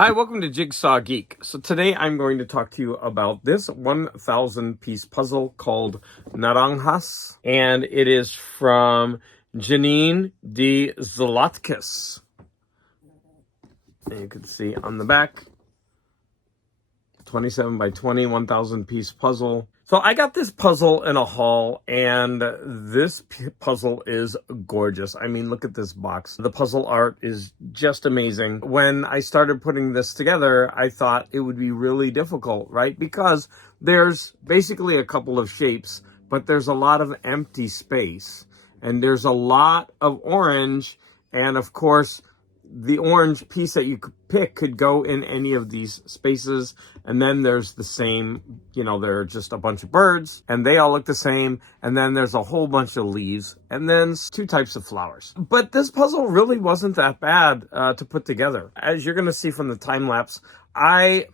Hi, welcome to Jigsaw Geek. So today I'm going to talk to you about this 1,000 piece puzzle called Naranjas, and it is from Janine D. Zlatkis. And you can see on the back, 27 by 20, 1,000 piece puzzle. So I got this puzzle in a haul, and this puzzle is gorgeous. I mean, look at this box. The puzzle art is just amazing. When I started putting this together, I thought it would be really difficult, right? Because there's basically a couple of shapes, but there's a lot of empty space, and there's a lot of orange, and of course, the orange piece that you could pick could go in any of these spaces. And then there's the same, there are just a bunch of birds and they all look the same. And then there's a whole bunch of leaves and then two types of flowers. But this puzzle really wasn't that bad to put together. As you're going to see from the time lapse, I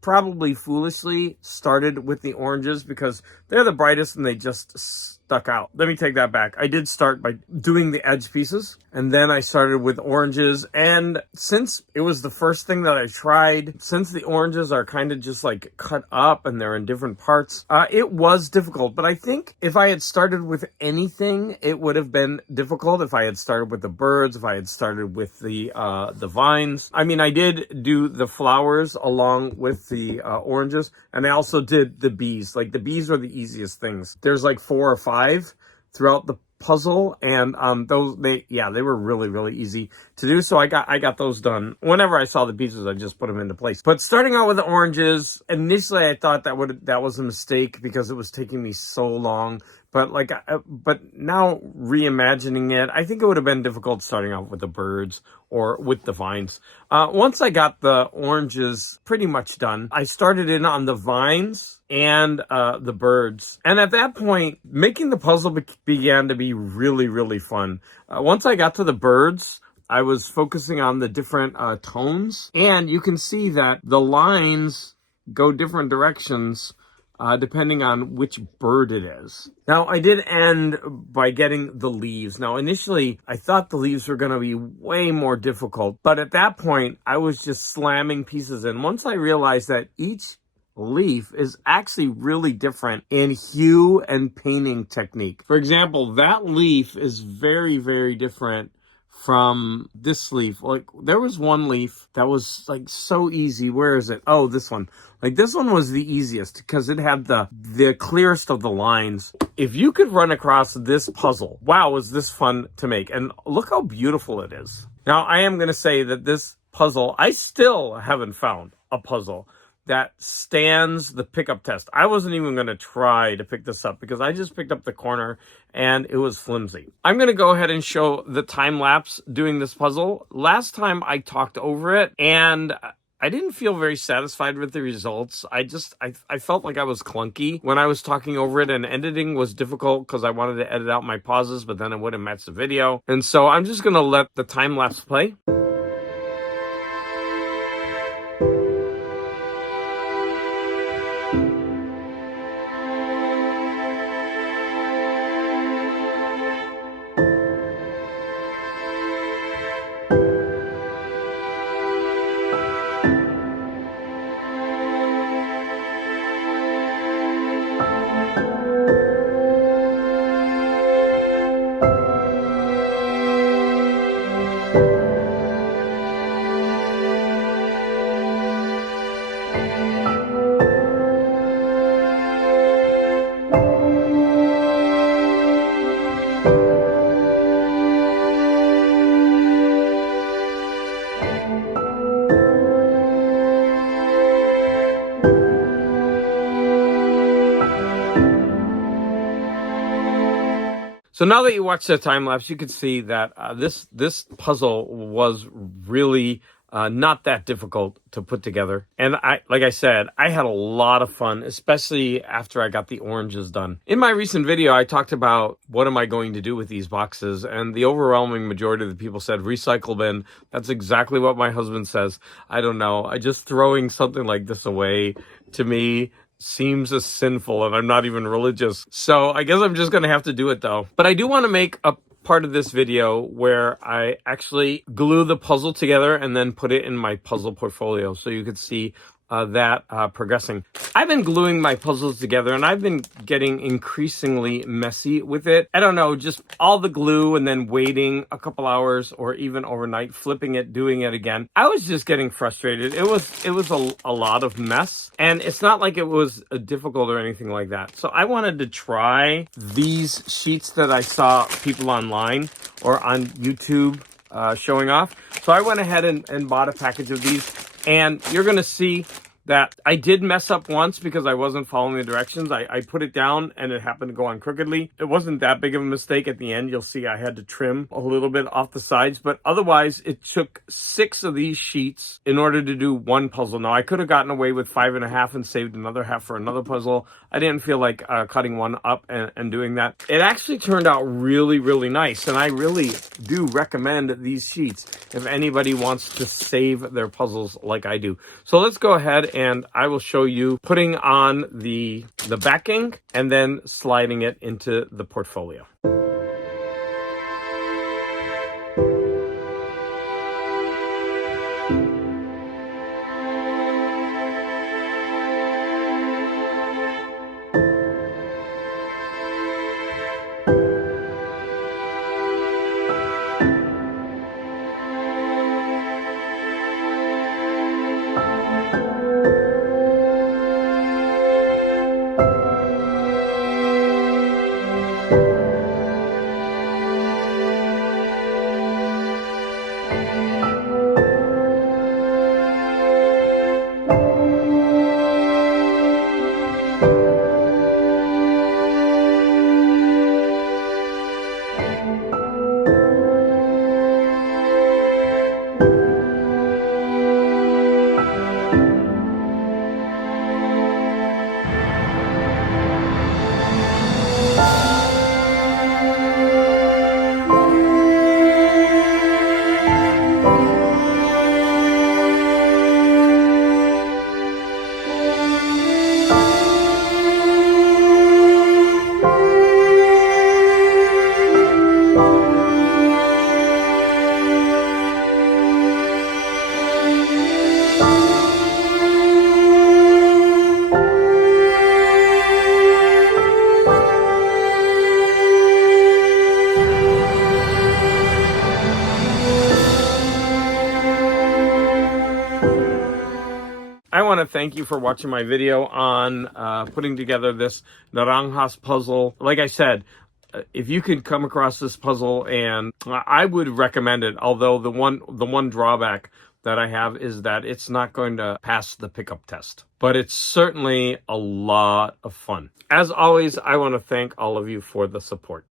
probably foolishly started with the oranges because they're the brightest and they just stuck out. Let me take that back. I did start by doing the edge pieces, and then I started with oranges. And since it was the first thing that I tried, since the oranges are kind of just like cut up and they're in different parts, it was difficult. But I think if I had started with anything, it would have been difficult. If I had started with the birds, if I had started with the vines. I mean, I did do the flowers along with the oranges, and I also did the bees. Like the bees are the easiest things. There's like 4 or 5 throughout the puzzle, and they were really easy to do. So I got those done. Whenever I saw the pieces, I just put them into place. But starting out with the oranges, initially I thought that was a mistake because it was taking me so long. But now reimagining it, I think it would have been difficult starting out with the birds or with the vines. Once I got the oranges pretty much done, I started in on the vines and the birds. And at that point, making the puzzle began to be really fun. Once I got to the birds, I was focusing on the different tones. And you can see that the lines go different directions depending on which bird it is. Now, I did end by getting the leaves. Now, initially, I thought the leaves were going to be way more difficult, but at that point, I was just slamming pieces in. Once I realized that each leaf is actually really different in hue and painting technique. For example, that leaf is very different from this leaf. Like there was one leaf that was like so easy. Where is it? Oh, this one. Like this one was the easiest because it had the clearest of the lines. If you could run across this puzzle, wow, was this fun to make. And look how beautiful it is. Now, I am going to say that this puzzle, I still haven't found a puzzle that stands the pickup test. I wasn't even going to try to pick this up because I just picked up the corner and it was flimsy. I'm going to go ahead and show the time lapse doing this puzzle. Last time I talked over it and I didn't feel very satisfied with the results. I felt like I was clunky when I was talking over it, and editing was difficult because I wanted to edit out my pauses, but then it wouldn't match the video. And so I'm just going to let the time lapse play. So now that you watch the time lapse, you can see that this puzzle was really not that difficult to put together. And like I said, I had a lot of fun, especially after I got the oranges done. In my recent video, I talked about what am I going to do with these boxes, and the overwhelming majority of the people said recycle bin. That's exactly what my husband says. I don't know. Just throwing something like this away to me seems as sinful, and I'm not even religious. So I guess I'm just going to have to do it though. But I do want to make a part of this video where I actually glue the puzzle together and then put it in my puzzle portfolio so you could see that progressing. I've been gluing my puzzles together and I've been getting increasingly messy with it. I don't know, just all the glue and then waiting a couple hours or even overnight, flipping it, doing it again. I was just getting frustrated. It was a lot of mess, and it's not like it was difficult or anything like that. So I wanted to try these sheets that I saw people online or on YouTube showing off. So I went ahead and bought a package of these, and you're going to see that I did mess up once because I wasn't following the directions. I put it down and it happened to go on crookedly. It wasn't that big of a mistake. At the end, you'll see I had to trim a little bit off the sides, but otherwise it took 6 of these sheets in order to do one puzzle. Now I could have gotten away with 5.5 and saved another half for another puzzle. I didn't feel like cutting one up and doing that. It actually turned out really, really nice, and I really do recommend these sheets if anybody wants to save their puzzles like I do. So let's go ahead and I will show you putting on the backing and then sliding it into the portfolio. I want to thank you for watching my video on putting together this Naranjas puzzle. Like I said, if you could come across this puzzle, and I would recommend it, although the one drawback that I have is that it's not going to pass the pickup test. But it's certainly a lot of fun. As always, I want to thank all of you for the support.